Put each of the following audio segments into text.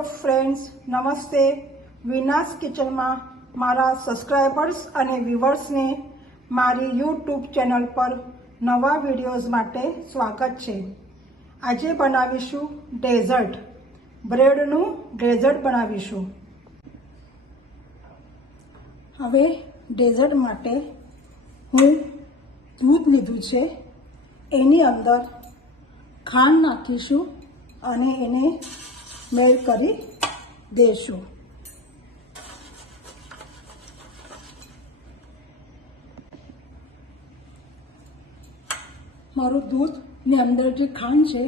Hello friends, નમસ્તે. વિનાસ કિચનમાં મારા સબસ્ક્રાઈબર્સ અને વ્યુઅર્સને મારી યુટ્યુબ ચેનલ પર નવા વિડીયોઝ માટે સ્વાગત છે. આજે બનાવીશું ડેઝર્ટ, બ્રેડનું ડેઝર્ટ બનાવીશું. હવે ડેઝર્ટ માટે હું દૂધ લીધું છે, એની અંદર ખાંડ નાખીશું અને એને મેલ્ટ કરી દઈશું. મારું દૂધની અંદર જે ખાંડ છે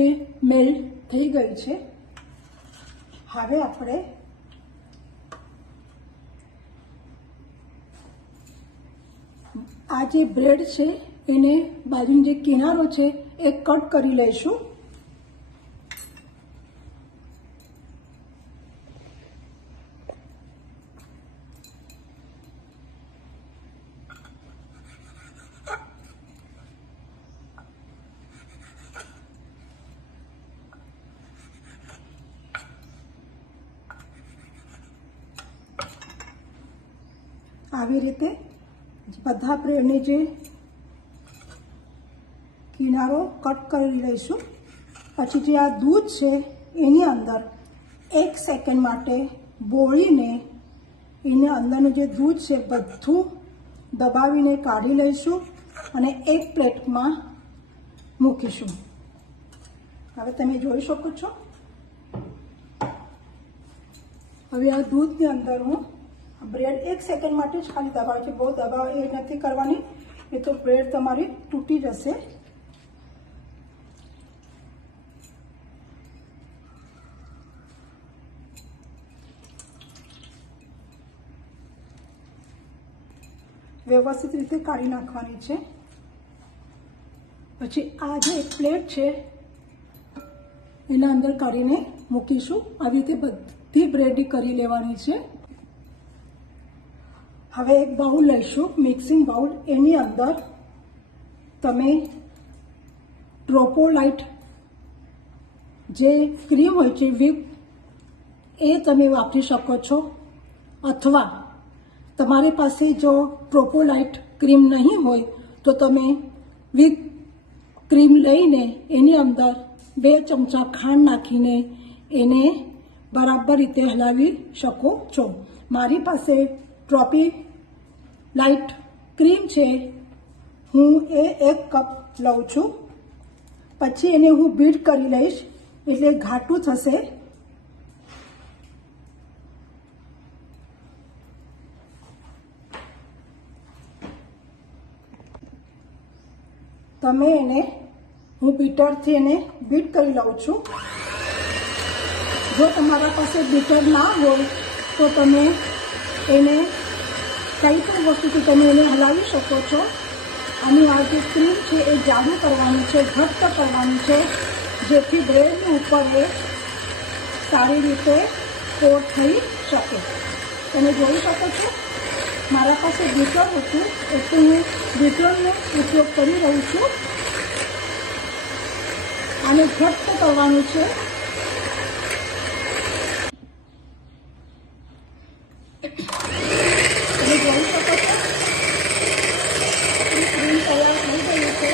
એ મેલ્ટ થઈ ગઈ છે. હવે આપણે આ જે બ્રેડ છે એને બાજુનો જે કિનારો છે એ કટ કરી લઈશું. આવી રીતે બધા બ્રેડની જે કિનારો કટ કરી લઈશું. પછી જે આ દૂધ છે એની અંદર 1 સેકન્ડ માટે બોળીને એને અંદરનું જે દૂધ છે બધું દબાવીને કાઢી લઈશું અને એક પ્લેટમાં મૂકીશું. હવે તમે જોઈ શકો છો. હવે આ દૂધની અંદર હું બ્રેડ 1 સેકન્ડ માટે જ ખાલી દબાવી છે, બહુ દબાવ એ નથી કરવાની, એ તો બ્રેડ તમારી તૂટી જશે. વ્યવસ્થિત રીતે કાઢી નાખવાની છે. પછી આ જે એક પ્લેટ છે એના અંદર કાઢીને મૂકીશું. આવી રીતે બધી બ્રેડ કરી લેવાની છે. હવે એક બાઉલ લઈશું, મિક્સિંગ બાઉલ. એની અંદર તમે ટ્રોપોલાઇટ જે ક્રીમ હોય છે વિપ, એ તમે વાપરી શકો છો. અથવા તમારી પાસે જો ટ્રોપોલાઇટ ક્રીમ નહીં હોય તો તમે વિપ ક્રીમ લઈને એની અંદર 2 ચમચા ખાંડ નાખીને એને બરાબર રીતે હલાવી શકો છો. મારી પાસે ટ્રોપોલાઇટ ક્રીમ છે, હું એ 1 કપ લઉં છું. પછી એને હું બીટ કરી લઈશ એટલે ઘાટું થશે. તમે એને હું બીટરથી એને બીટ કરી લઉં છું. જો તમારા પાસે બીટર ના હોય તો તમે એને કંઈ પણ વસ્તુથી તમે એને હલાવી શકો છો. અને આ જે ક્રીમ છે એ જાડું કરવાનું છે, ઘટ્ટ કરવાનું છે, જેથી બ્રેડની ઉપર એ સારી રીતે કોટ થઈ શકે. તમે જોઈ શકો છો મારા પાસે બીટર હતું એટલે હું બીટરનો ઉપયોગ કરી રહી છું. આને ઘટ્ટ કરવાનું છે. તમે જોઈ શકો છો ક્રીમ તૈયાર થઈ ગયું છે.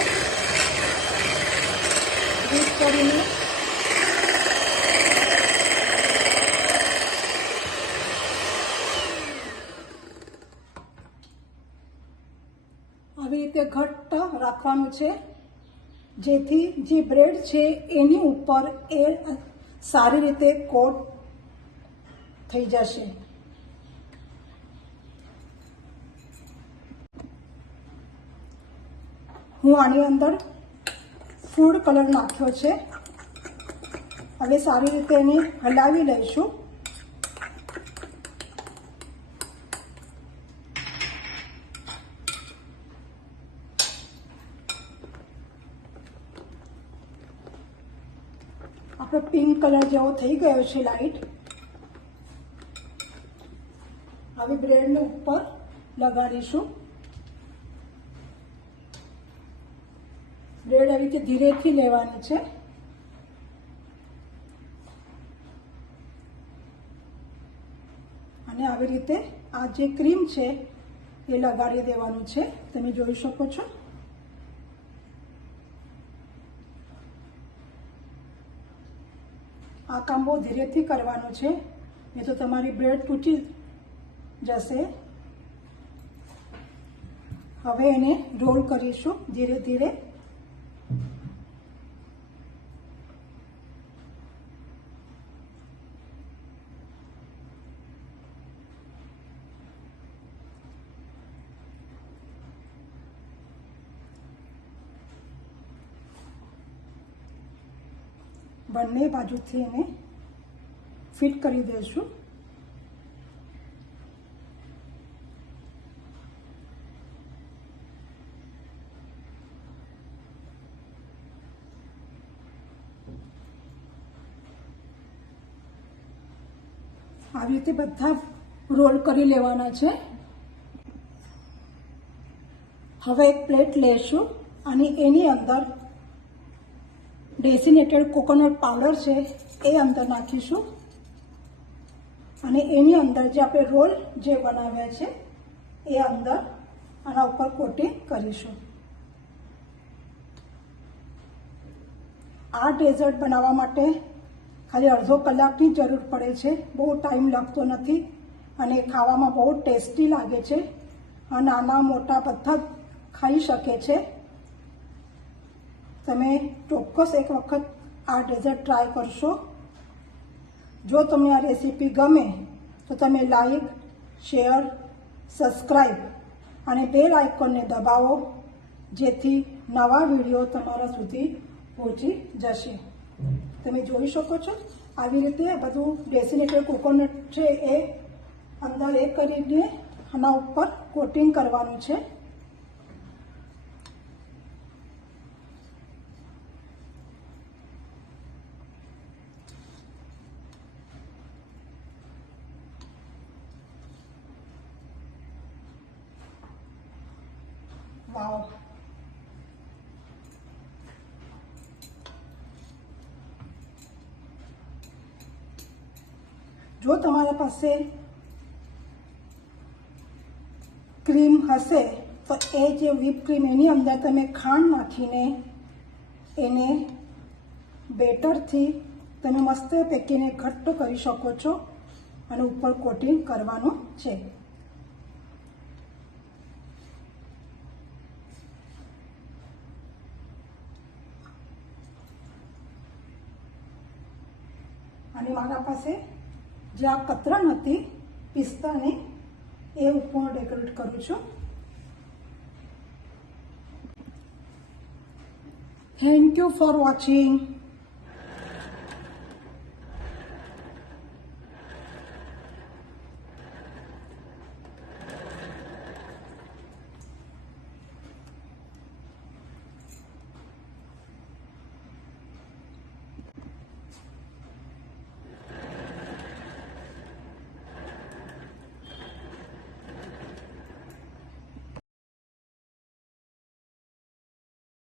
બીટ કરીને આવી રીતે ઘટ્ટ રાખવાનું છે, જેથી જે બ્રેડ છે એની ઉપર એ સારી રીતે કોટ થઈ જશે. હું આની અંદર ફૂડ કલર નાખ્યો છે. હવે સારી રીતે એને હલાવી લઈશું. આપણો પિંક કલર જેવો થઈ ગયો છે લાઈટ. હવે બ્રેડને ઉપર લગાડીશું. બ્રેડ આવી રીતે ધીરેથી લેવાની છે. આ જે ક્રીમ છે એ લગાડી દેવાનું છે. તમે જોઈ શકો છો. આ કામ બહુ ધીરેથી કરવાનું છે, નહીં તો તમારી બ્રેડ તૂટી જશે. હવે એને રોલ કરીશું ધીરે ધીરે. બંને બાજુથી એને ફિટ કરી દઈશું. આવી રીતે બધા રોલ કરી લેવાના છે. હવે એક પ્લેટ લેશું અને એની અંદર ડેસિનેટેડ કોકોનટ પાવડર છે એ અંદર નાખીશું અને એની અંદર જે આપણે રોલ જે બનાવ્યા છે એ અંદર આના ઉપર કોટિંગ કરીશું. આ ડેઝર્ટ બનાવવા માટે ખાલી અડધો કલાકની જરૂર પડે છે. બહુ ટાઈમ લાગતો નથી અને ખાવામાં બહુ ટેસ્ટી લાગે છે. નાના મોટા બધા ખાઈ શકે છે. તમે ચોક્કસ એક વખત આ ડેઝર્ટ ટ્રાય કરશો. જો તમને આ રેસીપી ગમે તો તમે લાઈક, શેર, સબસ્ક્રાઈબ અને બેલ આઇકોનને દબાવો, જેથી નવા વિડીયો તમારા સુધી પહોંચી જશે. તમે જોઈ શકો છો આવી રીતે બધું ડેસિનેટેડ કોકોનટ છે એ અંદર એ કરીને આના ઉપર કોટિંગ કરવાનું છે. વાવ, જો તમારા પાસે ક્રીમ હશે તો એ જે વ્હીપ ક્રીમ એની અંદર તમે ખાંડ નાખીને એને બેટરથી તમે મસ્ત પેકીને ઘટ્ટ કરી શકો છો અને ઉપર કોટિંગ કરવાનું છે. અને મારા પાસે જે આ કતરણ હતી પિસ્તાની એ ઉપર ડેકોરેટ કરું છું. Thank you for watching.